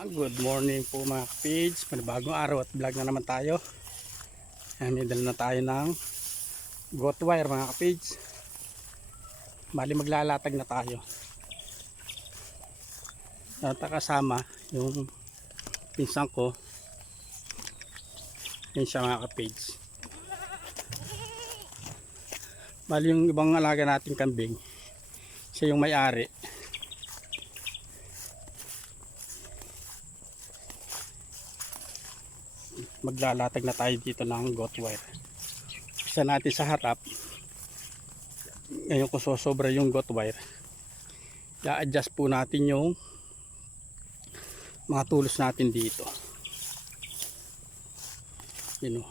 Good morning po mga page. Panibagong araw at vlog na naman tayo. May dala na tayo ng goat wire mga page. Bali maglalatag na tayo. At kasama yung pinsan ko. Yan siya mga page. Bali yung ibang alaga nating kambing, siya yung may-ari. Maglalatag na tayo dito ng goat wire. Isa natin sa harap. Ngayon kung sobra yung goat wire, i-adjust po natin yung mga tulos natin dito. Yun o.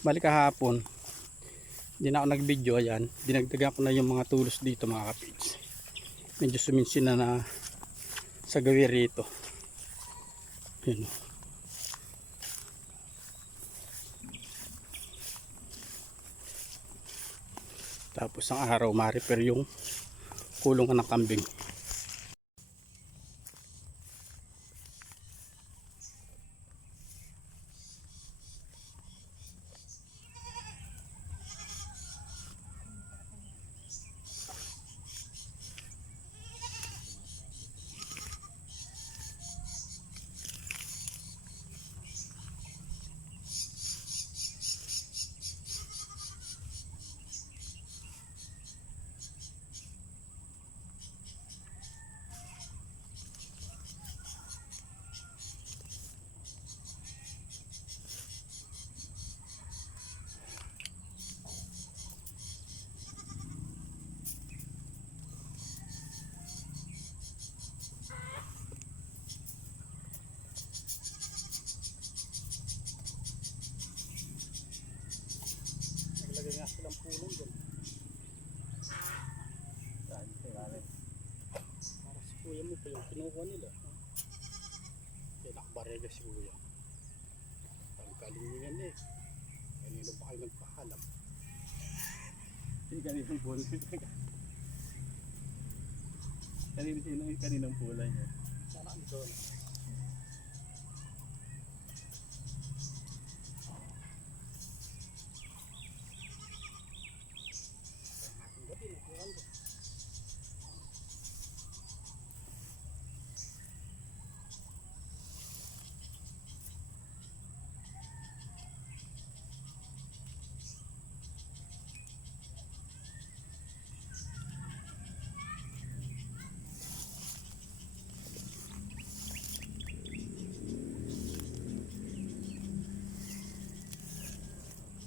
Balik kahapon, hindi na ako nag video. Ayan, dinagdagan ko na yung mga tulos dito mga kapits. Medyo suminsin na sa gawin rito. Yun o. Tapos ang araw ma-repair yung kulungan ng kambing. Naglagay nga silang pulong doon. Para si kuya mo pa yung kinuha nila. Kaya nakabarega si kuya. Tangkalin nyo yan eh. Kanino ba kayo nagpahanap? Yung kaninang pulay. Sino yung kaninang pulay niya? Sana ang doon.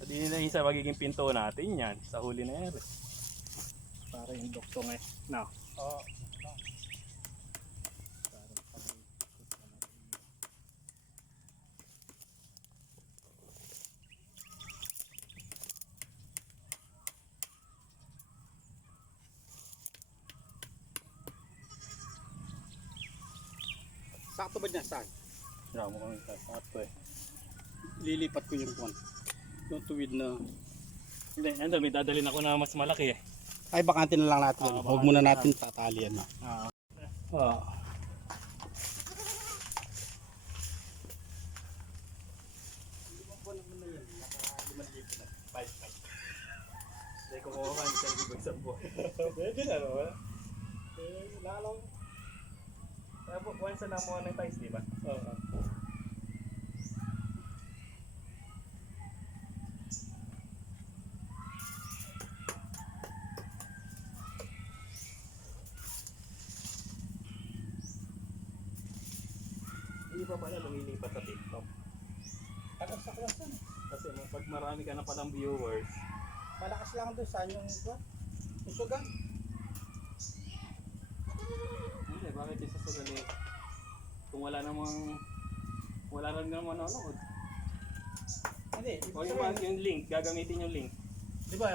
Hindi na isa magiging pinto natin yan sa huli na yan. Para yung doktong eh. No. Oo. Sakto ba dyan saan? Wala mo kami sasato eh. Lilipat ko yung kwan. Yung tuwid na. Hindi, nandun may dadalhin ako na mas malaki eh. Ay bakante na lang natin. Huwag muna natin tatalian. No? Oo. Hindi ko kukuha ni Selby ko isang buwan. Pwede na naman. Lalo. Once na mo ng ties, di ba? Oo. Hindi pa pala lumilipat sa TikTok. Takas sa klasan. Kasi pag marami ka na palang viewers, Malakas lang doon sa yung susugan. hindi, bakit isa sa gali? Kung wala namang manonood. Hindi. O yung link, gagamitin yung link. Di ba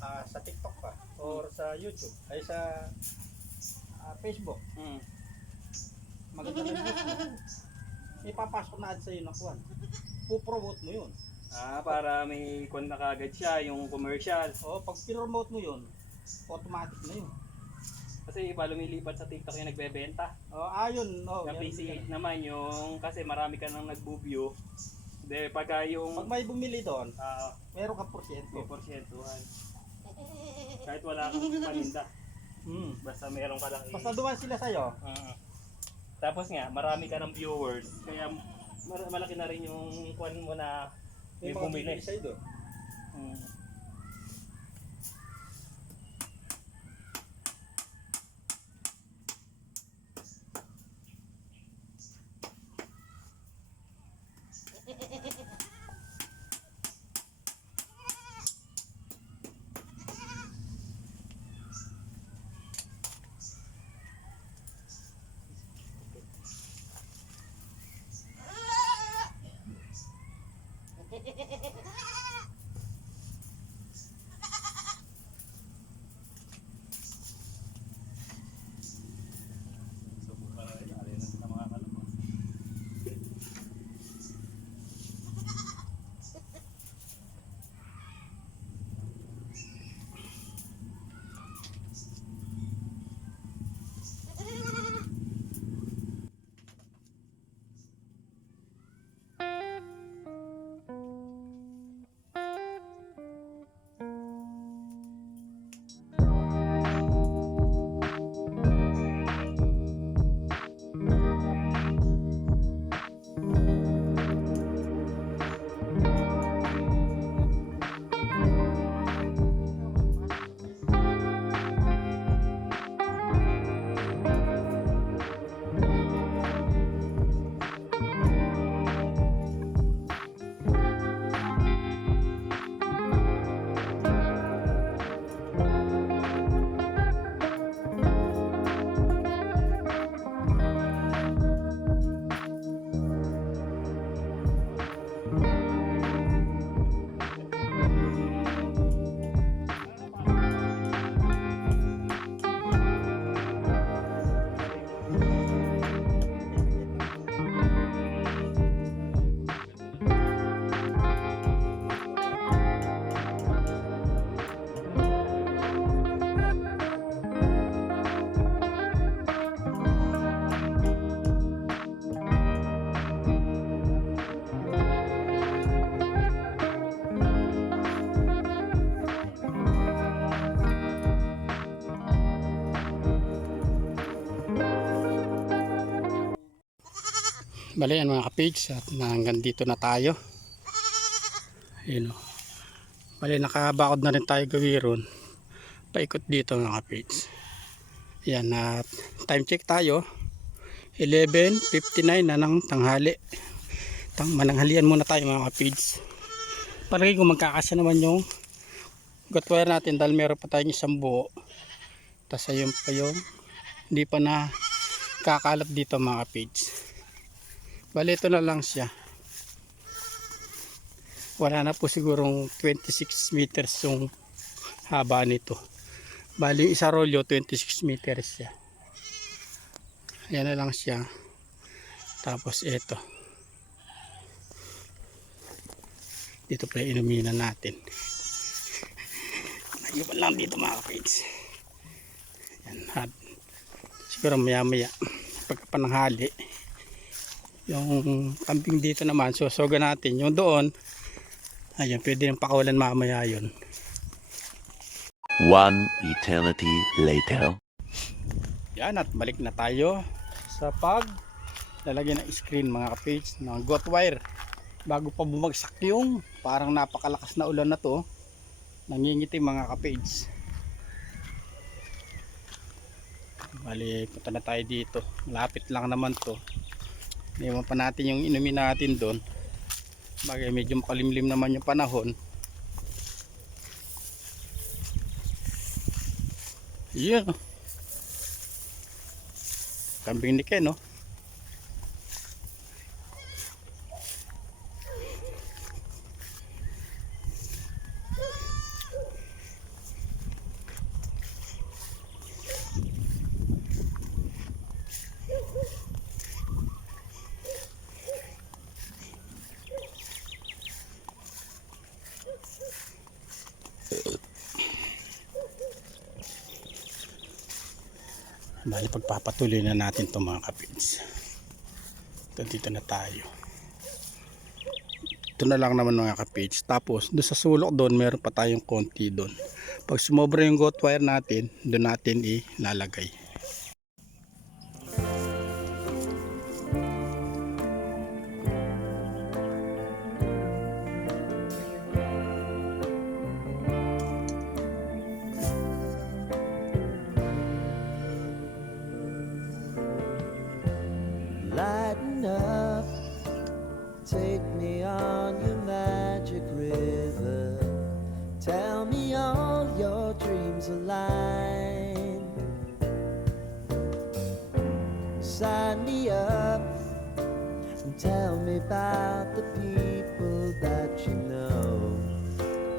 sa TikTok pa or sa YouTube ay sa Facebook maganda na mo, ipapasok na ad sa iyo na kuwan, pupromote mo yun. Para may na kagad siya, yung commercial. O pag pinromote mo yun, automatic na yun. Kasi iba lumilipat sa TikTok yung nagbebenta. Oh, ayun, no. Yung PCH naman yung kasi marami ka nang nagbo-view. Hindi, pagka yung Pag may bumili doon, ah, meron ka porsyento. may porsyentuhan. Kahit wala kang paninda. Basta meron ka lang Basta duman sila sa'yo. Tapos nga, marami ka ng viewers. Kaya malaki na rin yung kuwan mo na may bumili. sa'yo doon. Mm. Subukan na rin. Alin na mga kalabas. Bali yan mga kapage at hanggang dito na tayo. Ayun o. Bali nakabakod na rin tayo gawiron. Paikot dito mga kapage. Yan at time check tayo. 11:59 na ng tanghali. Mananghalian muna tayo mga kapage. Palagi kung magkakasya naman yung gut wire natin dahil meron pa tayong isang buo. Tapos ayun pa yung hindi pa na kakalat dito mga kapage. Bali ito na lang siya. Wala na po sigurong 26 meters yung haba nito. Bali yung isa rolyo 26 meters siya. Ayan na lang siya. Tapos ito. Dito pala inuminan natin. Naiwan lang dito mga kapits. Ayan. Siguro maya maya pagkapananghali. Yung camping dito naman, susoga natin. Yung doon, ayun, pwede nang pakawalan mamaya yun. One eternity later. Yan, at balik na tayo sa pag lalagyan ng screen mga kapage ng gut wire. Bago pa bumagsak yung parang napakalakas na ulan na to, nangingiti mga kapage. Bali, punta na tayo dito. Malapit lang naman to. Iwan pa natin yung inumin natin doon. Bagay medyo makalimlim naman yung panahon. Yun. Kambing ni Ken, no? Bali pagpapatuloy na natin itong mga kapids. Dito na tayo. Ito na lang naman mga kapids. Tapos doon sa sulok doon meron pa tayong konti doon. Pag sumobra yung goat wire natin, doon natin ilalagay. Lighten up, take me on your magic river. Tell me all your dreams align. Sign me up and tell me about the people that you know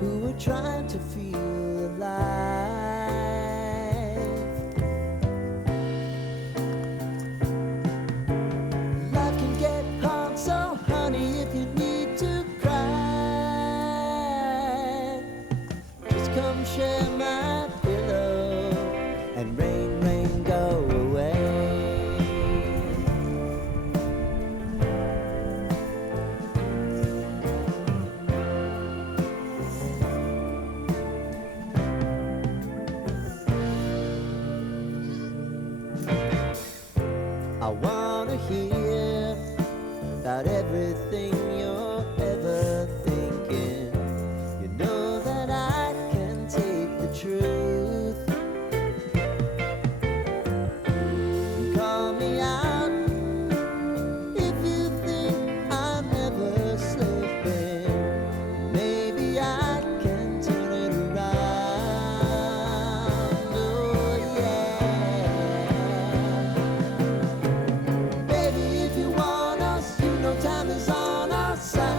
who are trying to feel alive. Life can get hard, so honey, if you need to cry, just come share my pillow and rain, rain, go away. I wanna hear about everything you're ever thinking. You know that I can take the truth. And call me out if you think I'm ever slipping. Maybe I can turn it around. Oh yeah. Baby, if you want us, you know time is on our side.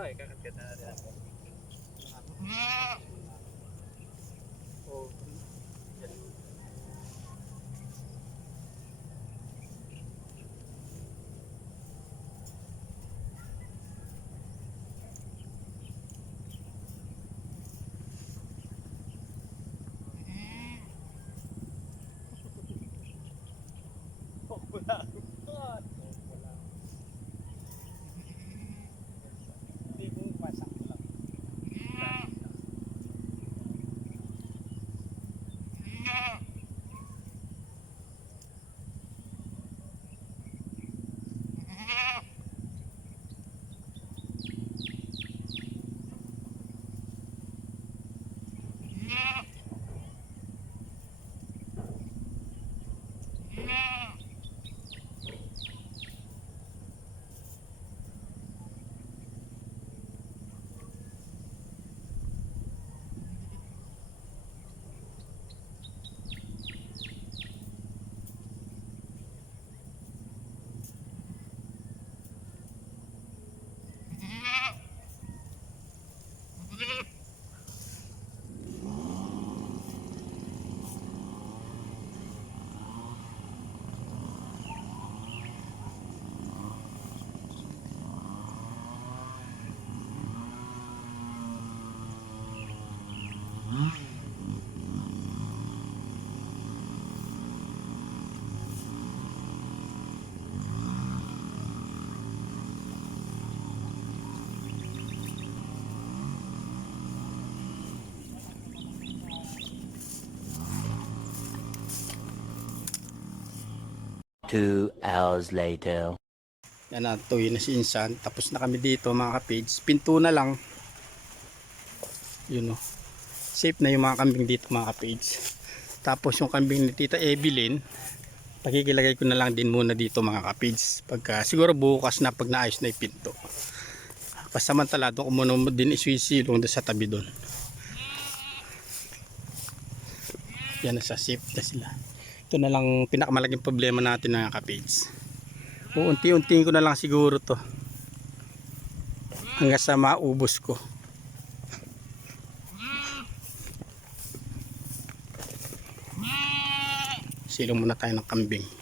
Ay, kakagat na rin ako. Oh. Wala. Hindi ko pasak lang. Two hours later. Yan na, tuwi na si Insan. Tapos na kami dito mga kapage. Pinto na lang. Yun o. Safe na yung mga kambing dito mga kapage. Tapos yung kambing ni Tita Evelyn, pakikilagay ko na lang din muna dito mga kapage. Pagka, siguro bukas na pag naayos na yung pinto. Pasamantala doon ko muna din isuisilong doon sa tabi doon. Yan na, sa safe na sila. Ito na lang pinakamalaking problema natin mga kapage. Unti-untiin ko na lang siguro to hanggang sa maubos ko. Silong muna tayo ng kambing.